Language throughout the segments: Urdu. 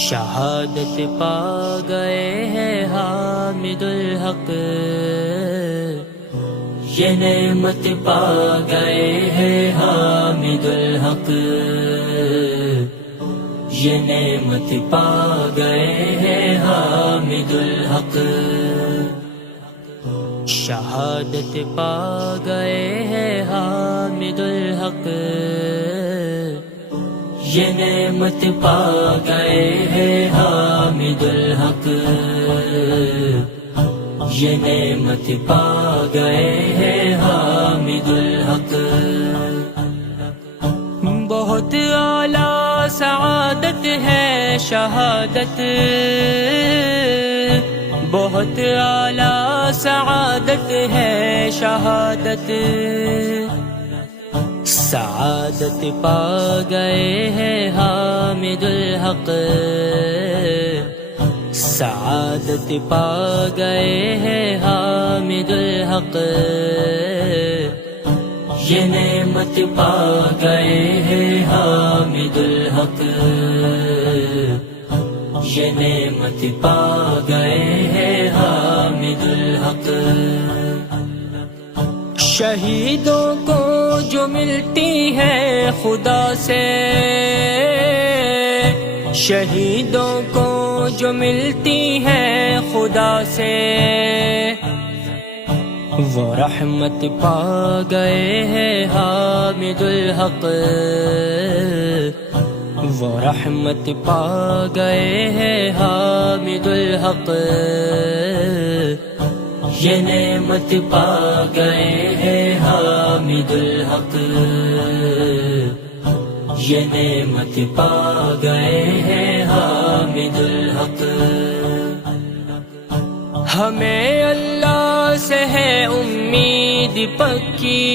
شہادت پا گئے ہیں حامد الحق، یہ نعمت پا گئے ہیں حامد الحق، یہ نعمت پا گئے ہیں حامد الحق، شہادت پا گئے ہیں حامد الحق، یہ نعمت پا گئے ہیں حامد الحق، یہ نعمت پا گئے ہیں حامد الحق، بہت اعلیٰ سعادت ہے شہادت، بہت اعلیٰ سعادت ہے شہادت، سعادت پا گئے ہیں حامد الحق، سعادت پا گئے ہیں حامد الحق، یہ نعمت پا گئے ہیں حامد الحق، یہ نعمت پا گئے ہیں حامد الحق، شہیدوں کو جو ملتی ہے خدا سے، شہیدوں کو جو ملتی ہے خدا سے، وہ رحمت پا گئے ہیں حامد الحق، وہ رحمت پا گئے ہیں حامد الحق، یہ نعمت پا گئے ہیں حامد الحق، یہ نعمت پا گئے ہیں حامد الحق، ہمیں اللہ سے ہے امید پکی،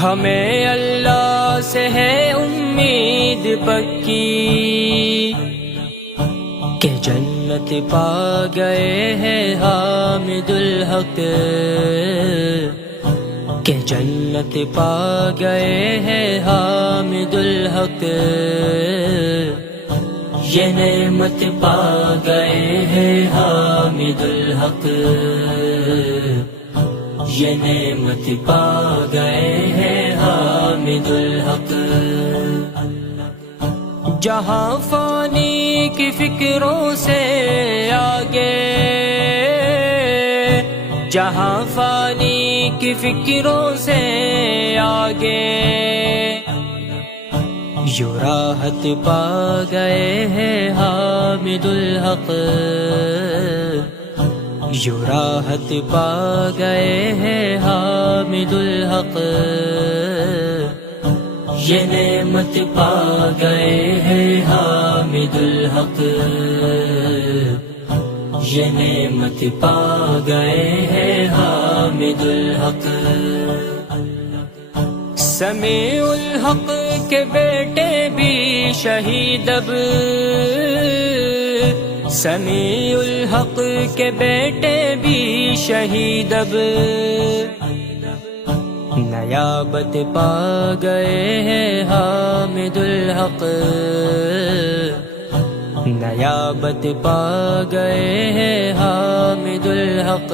ہمیں اللہ سے ہے امید پکی، کہ جنت پا گئے ہیں حامد الحق، کہ جنت پا گئے ہیں حامد الحق، یہ نعمت پا گئے ہیں حامد الحق، یہ نعمت پا گئے ہیں حامد الحق، جہاں فانی کی فکروں سے آگے، جہاں فانی کی فکروں سے آگے، یوں راحت پا گئے ہیں حامد الحق، یوں راحت پا گئے ہیں حامد الحق، یہ نعمت پا گئے ہیں حامد الحق، یہ نعمت پا گئے ہیں حامد الحق، سمیع الحق کے بیٹے بھی شہید اب، سمیع الحق کے بیٹے بھی شہید اب، نیابت پا گئے ہیں حامد الحق، نیابت پا گئے ہیں حامد الحق،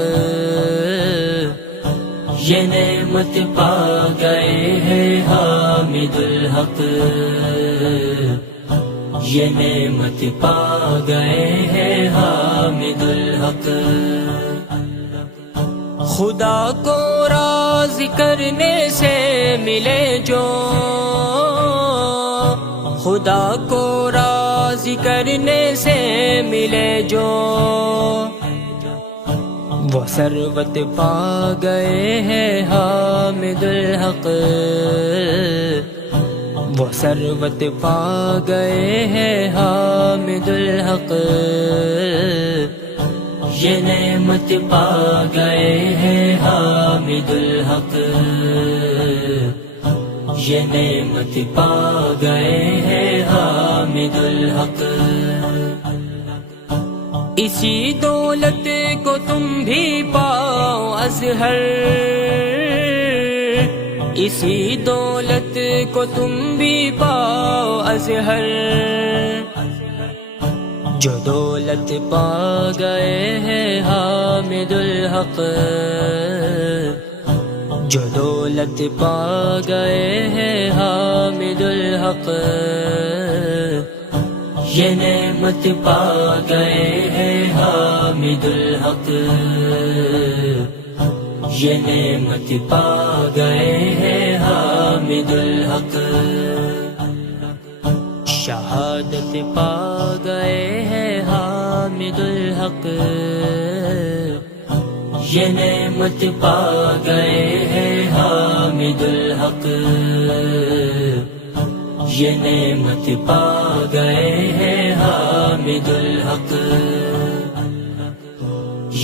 یہ نعمت پا گئے ہیں حامد الحق، یہ نعمت پا گئے ہیں حامد الحق، خدا کو راضی کرنے سے ملے جو، خدا کو راضی کرنے سے ملے جو، وہ ثروت پا گئے ہیں حامد الحق، وہ ثروت پا گئے ہیں حامد الحق، یہ نعمت پا گئے ہیں حامد الحق، یہ نعمت پا گئے ہیں حامد الحق۔ اسی دولت کو تم بھی پاؤ اظہر، اسی دولت کو تم بھی پاؤ اظہر، جو دولت پا گئے ہیں حامد الحق، جو دولت پا گئے ہیں حامد الحق، یہ نعمت پا گئے ہیں حامد الحق، یہ نعمت پا گئے ہیں حامد الحق، شہادت پا گئے ہیں حامد الحق، یہ نعمت پا گئے ہیں حامد الحق، یہ نعمت پا گئے ہیں حامد الحق،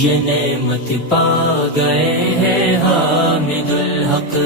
یہ نعمت پا گئے ہیں حامد الحق۔